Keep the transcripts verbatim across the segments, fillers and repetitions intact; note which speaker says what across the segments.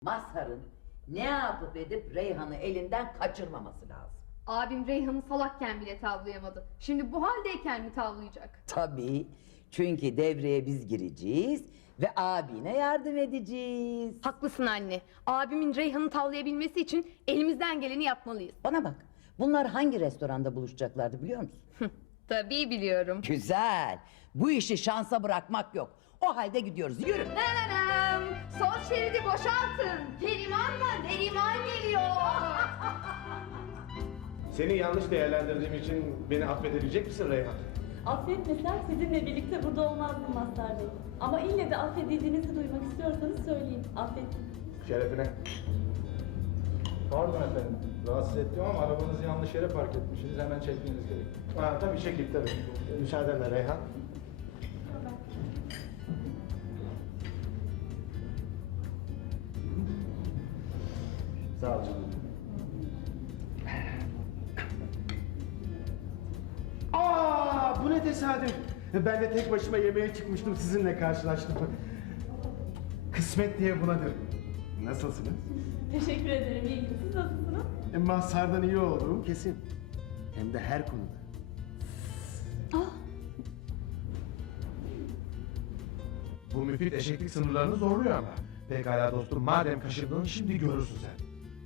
Speaker 1: Mazhar'ın ne yapıp edip Reyhan'ı elinden kaçırmaması lazım.
Speaker 2: Abim Reyhan'ı salakken bile tavlayamadı. Şimdi bu haldeyken mi tavlayacak?
Speaker 1: Tabii. Çünkü devreye biz gireceğiz ve abine yardım edeceğiz.
Speaker 2: Haklısın anne. Abimin Reyhan'ı tavlayabilmesi için elimizden geleni yapmalıyız.
Speaker 1: Bana bak. Bunlar hangi restoranda buluşacaklardı biliyor musun?
Speaker 2: Tabii biliyorum.
Speaker 1: Güzel. Bu işi şansa bırakmak yok. O halde gidiyoruz. Yürü.
Speaker 2: Nananam! Sol şeridi boşaltın. Keriman'la Neriman geliyor.
Speaker 3: Seni yanlış değerlendirdiğim için beni affedebilecek misin Reyhan?
Speaker 4: Affetmesem sizinle birlikte burada olmazdım Mazhar Bey. Ama ille de affedildiğinizi duymak istiyorsanız söyleyeyim. Affettim.
Speaker 3: Şerefine.
Speaker 5: Pardon efendim, rahatsız ettim ama arabanızı yanlış yere park etmişsiniz, hemen çekmeniz gerek.
Speaker 3: Ha tabii çekil tabii. Müsaadenle Reyhan. Sağ ol canım. Aa, bu ne tesadüf. Ben de tek başıma yemeğe çıkmıştım, sizinle karşılaştım. Kısmet diye buna derim. Nasılsınız?
Speaker 4: Teşekkür ederim. İyiyim. Siz nasılsınız?
Speaker 3: E, Mazhar'dan iyi olduğum kesin. Hem de her konuda. Bu müfit eşeklik sınırlarını zorluyor ama. Pekala dostum, madem kaşındın şimdi görürsün sen.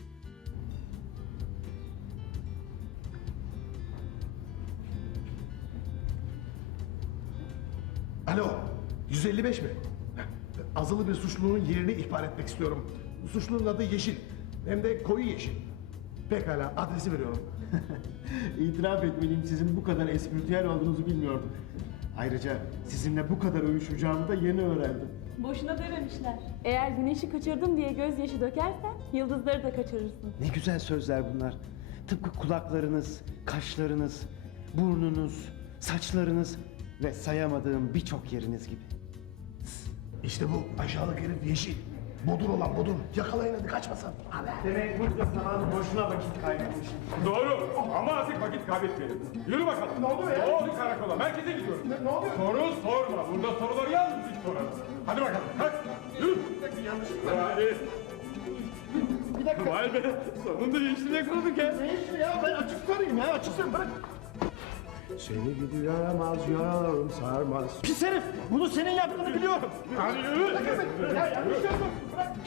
Speaker 3: Alo, yüz elli beş mi? Azılı bir suçlunun yerini ihbar etmek istiyorum. Suçlunun adı Yeşil. Hem de koyu yeşil. Pekala, adresi veriyorum.
Speaker 6: İtiraf etmeliyim, sizin bu kadar espritüel olduğunuzu bilmiyordum. Ayrıca sizinle bu kadar uyuşacağımı da yeni öğrendim.
Speaker 4: Boşuna dememişler. Eğer güneşi kaçırdım diye gözyaşı dökersen yıldızları da kaçırırsın.
Speaker 6: Ne güzel sözler bunlar. Tıpkı kulaklarınız, kaşlarınız, burnunuz, saçlarınız ve sayamadığım birçok yeriniz gibi.
Speaker 3: İşte bu aşağılık herif Yeşil. Bodur olan bodur. Yakalayın hadi kaçmasın.
Speaker 6: Demek bunca zaman boşuna vakit kaybetmişim.
Speaker 7: Doğru ama artık vakit kaybetmeyelim. Yürü bakalım. Ne oluyor ya? Doğru karakola, merkeze gidiyoruz. Ne, ne oluyor? Soru sorma. Burada soruları yalnız biz sorarız. Hadi bakalım, kalk. Yürü. Hadi.
Speaker 6: Bir dakika.
Speaker 7: Vay be, sonunda yeşil yakaladık ya.
Speaker 6: Ne işi ya? Ben açık sorayım ya, açık sorayım. Bırak.
Speaker 3: Seni gidi yaramaz yarım sarmaz.
Speaker 6: Pis herif! Bunu senin yaptığını biliyorum.
Speaker 7: Hadi yürü.
Speaker 6: Ya yanlış yaptım. Bırak.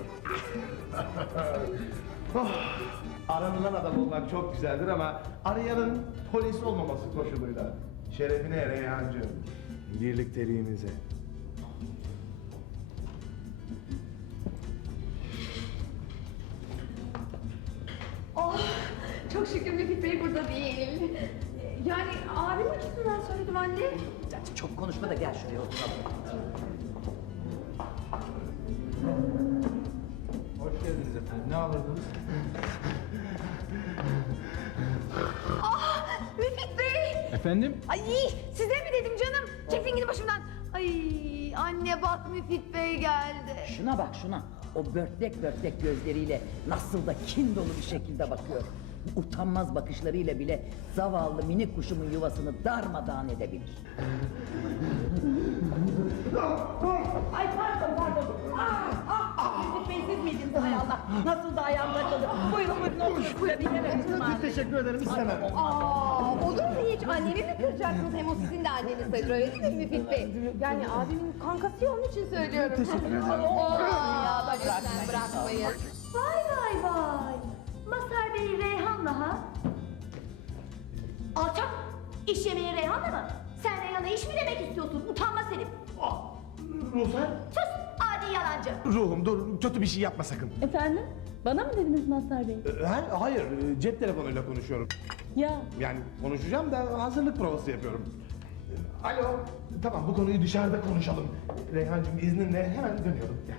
Speaker 3: Aranılan adam olmak çok güzeldir ama arayanın polis olmaması koşuluyla. Şerefine Reyhancığım. Birlikteliğimize.
Speaker 2: Oh, çok şükür Müfit Bey burada değil. Yani abim açısından söyledim anne.
Speaker 1: Çok konuşma da gel şuraya oturalım.
Speaker 5: Hoş geldiniz efendim, ne alırdınız?
Speaker 2: Ah, Müfit Bey!
Speaker 5: Efendim?
Speaker 2: Ay size mi dedim canım? Çekin gidin başımdan. Ay anne bak Müfit Bey geldi.
Speaker 1: Şuna bak şuna. O börtlek börtlek gözleriyle nasıl da kin dolu bir şekilde bakıyor. Bu utanmaz bakışlarıyla bile zavallı minik kuşumun yuvasını darmadağın edebilir.
Speaker 8: Ay pardon pardon. Ah ah ah. Müfit Bey siz miydiniz hay Allah? Nasıl da ayağım takıldı. Buyurun buyurun oturun. Buyurun.
Speaker 6: Teşekkür ederim, istemem.
Speaker 2: Aa, olur mu hiç? Annemi mi kıracaksınız? Hem o sizin de anneniz sayılır öyle değil mi Müfit Bey? Yani abimin kankası ya, onun için söylüyorum. Teşekkür ederim. Aa, lütfen bırakmayın.
Speaker 4: Vay vay vay. Mazhar Bey Reyhan'la ha?
Speaker 8: Alçak. İş yemeği Reyhan'la mı? Sen Reyhan'a iş mi demek istiyorsun? Utanma senin.
Speaker 3: Ruhsar.
Speaker 8: Sus adi yalancı.
Speaker 3: Ruhum dur, kötü bir şey yapma sakın.
Speaker 4: Efendim? Bana mı dediniz Mazhar Bey?
Speaker 3: Ee, ha, hayır, e, cep telefonuyla konuşuyorum.
Speaker 4: Ya
Speaker 3: Yani konuşacağım da hazırlık provası yapıyorum. Ee, Alo, tamam bu konuyu dışarıda konuşalım. Reyhancığım izninle hemen dönüyorum. Gel.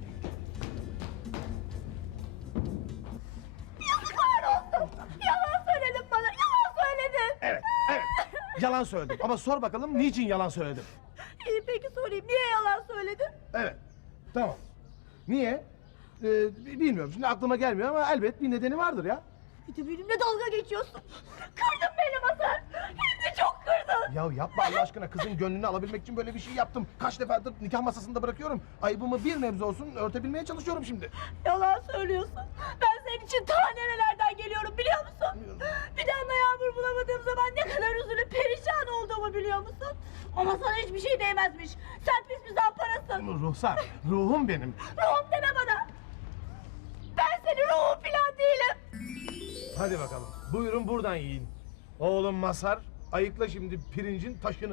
Speaker 8: Yazıklar olsun. Yalan söyledin bana. Yalan söyledin.
Speaker 3: Evet, evet. Yalan söyledim ama sor bakalım niçin yalan söyledim?
Speaker 8: İyi peki sorayım. Niye yalan söyledin?
Speaker 3: Evet, tamam. Niye? Ee, bilmiyorum, şimdi aklıma gelmiyor ama elbet bir nedeni vardır ya.
Speaker 8: Bir de benimle dalga geçiyorsun. Kırdın beni Mazhar. Hem de çok kırdın.
Speaker 3: Ya yapma Allah aşkına, kızın gönlünü alabilmek için böyle bir şey yaptım. Kaç defadır nikah masasında bırakıyorum. Ayıbımı bir nebze olsun örtebilmeye çalışıyorum şimdi.
Speaker 4: Yalan söylüyorsun. Ben senin için ta nerelerden geliyorum biliyor musun? Bir damla yağmur bulamadığım zaman ne kadar üzülüp perişan olduğumu biliyor musun? Ama sana hiçbir şey değmezmiş. Sen pis bir zamparasın.
Speaker 3: Ruhsar, ruhum benim.
Speaker 4: Ruhum deme bana. Ben senin ruhun falan değilim.
Speaker 3: Hadi bakalım, buyurun buradan yiyin. Oğlum Mazhar, ayıkla şimdi pirincin taşını.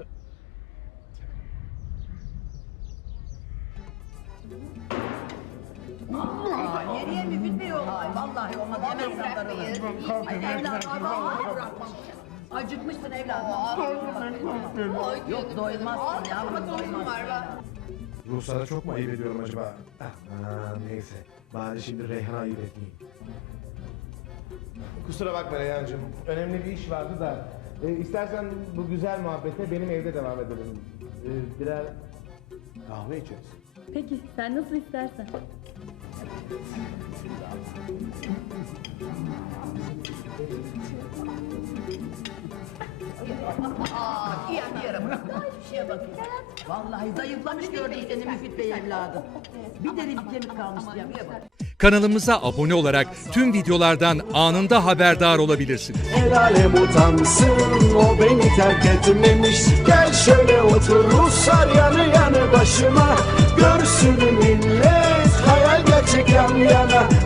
Speaker 1: Aa, nereye Müfit Bey oğlum? Ay vallahi olmaz, yemezsen darılır. Ay evladım, vallahi bırakmam. Acıkmışsın evladım. Yok doymazsın yavrum, doymazsın.
Speaker 3: Ruhsar'a çok mu ayıp ediyorum acaba? Ah, neyse, bari şimdi Reyhan'a ayıp etmeyeyim. Kusura bakma Reyhancığım, önemli bir iş vardı da. E, istersen bu güzel muhabbete benim evde devam edelim. E, birer kahve içeriz.
Speaker 4: Peki sen nasıl istersen.
Speaker 1: Aa, iyi bir yere bırak. Hiçbir şeye bakın. Vallahi zayıflamış gördüm seni Müfit Bey evladım. Bir deri bir kemik kalmış diye bir bak.
Speaker 9: Kanalımıza abone olarak tüm videolardan anında haberdar olabilirsiniz.
Speaker 10: El alem utansın, o beni terk etmemiş. Gel şöyle otur Ruslar yanı yanı başıma. Görsün millet hayal gerçek yan yana.